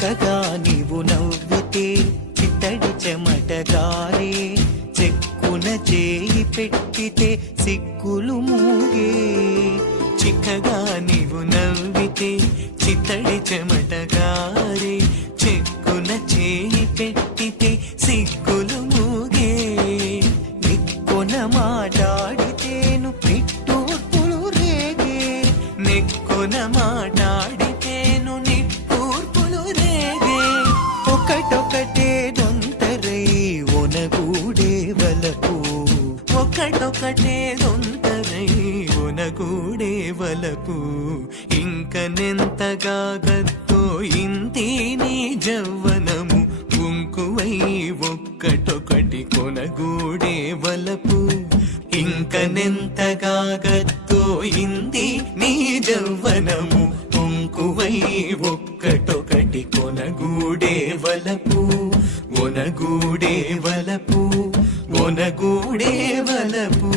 చిక్కగా నీవు నవ్వితే చిత్తడి చెమటగారే, చెక్కున చేయి పెట్టితే సిక్కులు మూగే. చిక్కగా నీవు నవ్వితే చిత్తడి చెమటగారే, చెక్కున చేయి పెట్టితే సిక్కులు మూగే. నిక్కున మాట్లాడితేను నిట్టూర్పులు రేగే, నిక్కున మాట్లాడితేను నిట్టూర్పులు రేగే. ఒకటొకటే దొంతరై ఒనగూడే వలపు, ఒకటొకటే దొంతరై ఒనగూడే వలపు. ఇంకనెంతగా గద్దో ఇంతి నీ జవ్వనము, గుంకువై ఒక్కటొకటి కొనగూడే వలపు. ఇంకనెంతగా గద్దో ఇంది నీ జవ్వనము, గుంకువై ఒక్కటొకటి కొనగూడే వలపు. ఒనగూడే వలపు, ఒనగూడే వలపు.